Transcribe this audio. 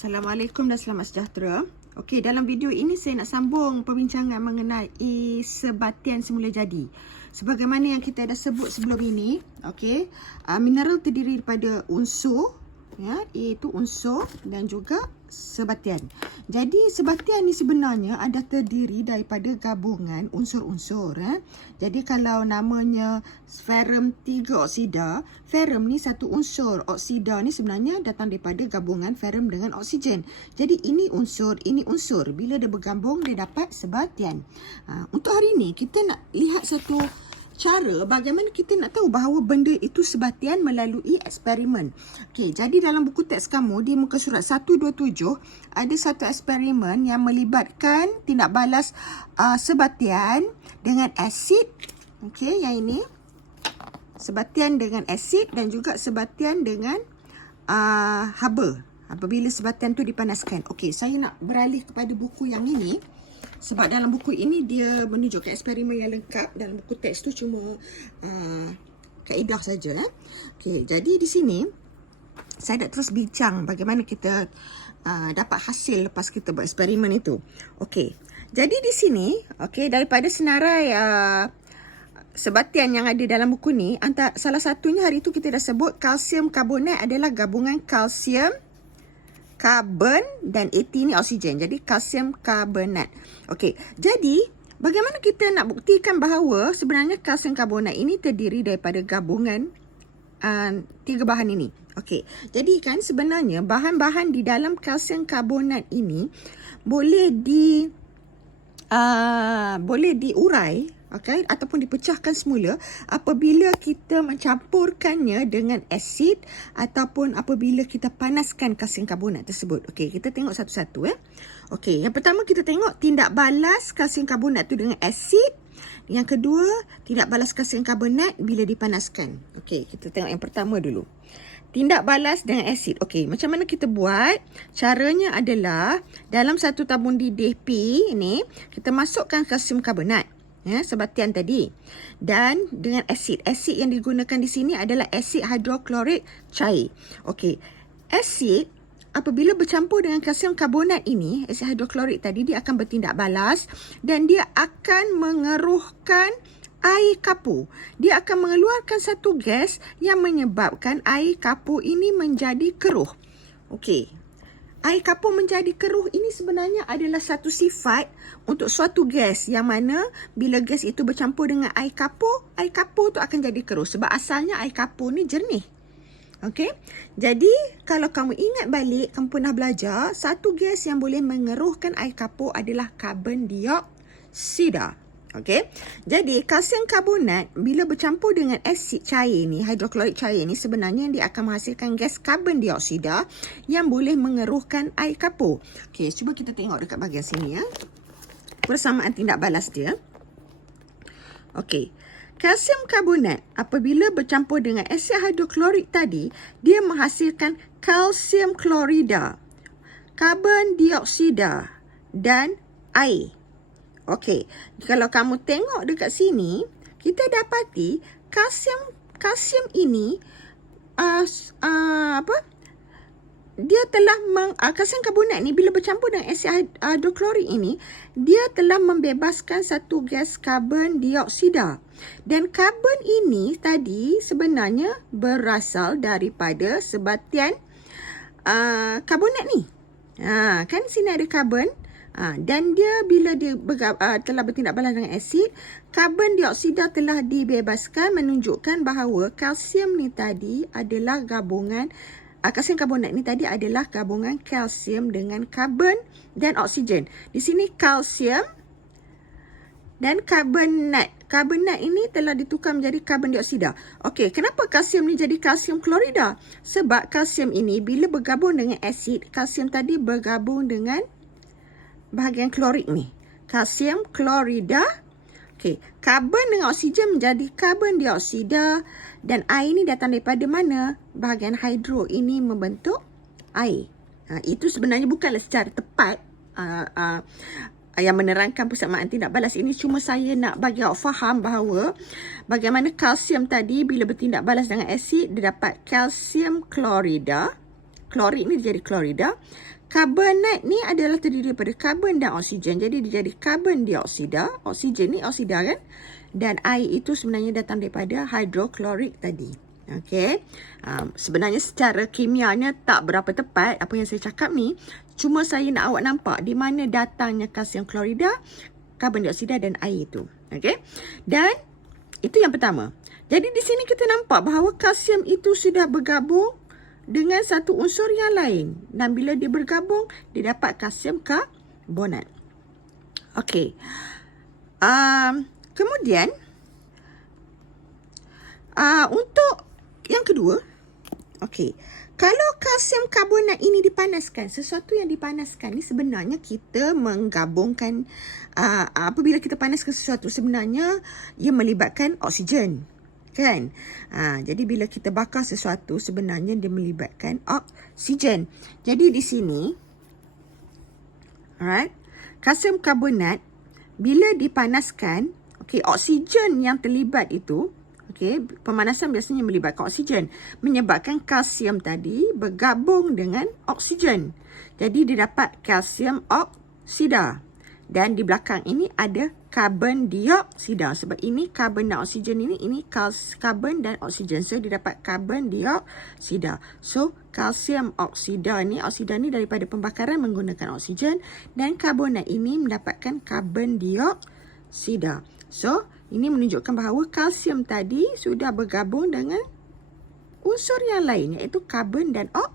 Assalamualaikum dan selamat sejahtera. Okey, dalam video ini saya nak sambung perbincangan mengenai sebatian semula jadi. Sebagaimana yang kita dah sebut sebelum ini, okey, mineral terdiri daripada unsur, ya, iaitu unsur dan juga sebatian. Jadi sebatian ni sebenarnya ada terdiri daripada gabungan unsur-unsur. Jadi kalau namanya ferrum 3 oksida, ferrum ni satu unsur, oksida ni sebenarnya datang daripada gabungan ferrum dengan oksigen. Jadi ini unsur. Bila dia bergabung dia dapat sebatian. Untuk hari ni kita nak lihat satu cara bagaimana kita nak tahu bahawa benda itu sebatian melalui eksperimen. Okey, jadi dalam buku teks kamu di muka surat 127 ada satu eksperimen yang melibatkan tindak balas sebatian dengan asid. Okey, yang ini sebatian dengan asid dan juga sebatian dengan haba apabila sebatian tu dipanaskan. Okey, saya nak beralih kepada buku yang ini. Sebab dalam buku ini dia menunjukkan eksperimen yang lengkap. Dalam buku teks tu cuma kaedah saja. Okey, jadi di sini saya nak terus bincang bagaimana kita dapat hasil lepas kita buat eksperimen itu. Okey, jadi di sini, okey, daripada senarai sebatian yang ada dalam buku ni, salah satunya hari itu kita dah sebut kalsium karbonat adalah gabungan kalsium, karbon dan AT ni oksigen. Jadi kalsium karbonat. Okey, jadi bagaimana kita nak buktikan bahawa sebenarnya kalsium karbonat ini terdiri daripada gabungan tiga bahan ini. Okey, jadi kan sebenarnya bahan-bahan di dalam kalsium karbonat ini boleh diurai, okay, ataupun dipecahkan semula apabila kita mencampurkannya dengan asid ataupun apabila kita panaskan kalsium karbonat tersebut. Okey, kita tengok satu-satu. Okey, yang pertama kita tengok tindak balas kalsium karbonat tu dengan asid. Yang kedua, tindak balas kalsium karbonat bila dipanaskan. Okey, kita tengok yang pertama dulu. Tindak balas dengan asid. Okey, macam mana kita buat? Caranya adalah dalam satu tabung didih P ini, kita masukkan kalsium karbonat. Ya, sebatian tadi. Dan dengan asid. Asid yang digunakan di sini adalah asid hidroklorik cair. Okey. Asid apabila bercampur dengan kalsium karbonat ini, asid hidroklorik tadi, dia akan bertindak balas dan dia akan mengeruhkan air kapur. Dia akan mengeluarkan satu gas yang menyebabkan air kapur ini menjadi keruh. Okey. Air kapur menjadi keruh ini sebenarnya adalah satu sifat untuk suatu gas yang mana bila gas itu bercampur dengan air kapur tu akan jadi keruh. Sebab asalnya air kapur ni jernih. Okey. Jadi kalau kamu ingat balik, kamu pernah belajar, satu gas yang boleh mengeruhkan air kapur adalah karbon dioksida. Okey. Jadi kalsium karbonat bila bercampur dengan asid cair ni, hidroklorik cair ni, sebenarnya dia akan menghasilkan gas karbon dioksida yang boleh mengeruhkan air kapur. Okey, cuba kita tengok dekat bahagian sini ya. Persamaan tindak balas dia. Okey. Kalsium karbonat apabila bercampur dengan asid hidroklorik tadi, dia menghasilkan kalsium klorida, karbon dioksida dan air. Okey, kalau kamu tengok dekat sini, kita dapati kalsium ini dia telah kalsium karbonat ni bila bercampur dengan asid hidroklorik ini, dia telah membebaskan satu gas karbon dioksida. Dan karbon ini tadi sebenarnya berasal daripada sebatian karbonat ni. Kan sini ada karbon. Dan dia bila dia telah bertindak balas dengan asid, karbon dioksida telah dibebaskan, menunjukkan bahawa kalsium ni tadi adalah gabungan kalsium karbonat ni tadi adalah gabungan kalsium dengan karbon dan oksigen. Di sini kalsium dan karbonat. Karbonat ini telah ditukar menjadi karbon dioksida. Okey, kenapa kalsium ni jadi kalsium klorida? Sebab kalsium ini bila bergabung dengan asid, kalsium tadi bergabung dengan bahagian klorik ni. Kalsium klorida. Okey, karbon dengan oksigen menjadi karbon dioksida dan air ni datang daripada mana? Bahagian hidro ini membentuk air. Itu sebenarnya bukanlah secara tepat yang menerangkan persamaan tindak balas ini. Cuma saya nak bagi awak faham bahawa bagaimana kalsium tadi bila bertindak balas dengan asid, dia dapat kalsium klorida Klorik ni dia jadi klorida. Karbonat ni adalah terdiri daripada karbon dan oksigen. Jadi dia jadi karbon dioksida. Oksigen ni oksida kan? Dan air itu sebenarnya datang daripada hidroklorik tadi. Okey. Sebenarnya secara kimianya tak berapa tepat apa yang saya cakap ni. Cuma saya nak awak nampak di mana datangnya kalsium klorida, karbon dioksida dan air itu. Okey. Dan itu yang pertama. Jadi di sini kita nampak bahawa kalsium itu sudah bergabung dengan satu unsur yang lain. Dan bila dia bergabung, dia dapat kalsium karbonat. Okey. Kemudian, untuk yang kedua, okey. Kalau kalsium karbonat ini dipanaskan, sesuatu yang dipanaskan ni sebenarnya kita menggabungkan, apabila kita panaskan sesuatu sebenarnya ia melibatkan oksigen. Kan? Jadi bila kita bakar sesuatu sebenarnya dia melibatkan oksigen. Jadi di sini, alright, kalsium karbonat bila dipanaskan, okey, oksigen yang terlibat itu, okey, pemanasan biasanya melibatkan oksigen, menyebabkan kalsium tadi bergabung dengan oksigen. Jadi dia dapat kalsium oksida. Dan di belakang ini ada karbon dioksida. Sebab ini karbon dan oksigen ini karbon dan oksigen. So dia dapat karbon dioksida. So kalsium oksida ni daripada pembakaran menggunakan oksigen. Dan karbonat ini mendapatkan karbon dioksida. So ini menunjukkan bahawa kalsium tadi sudah bergabung dengan unsur yang lain, iaitu karbon dan oksigen.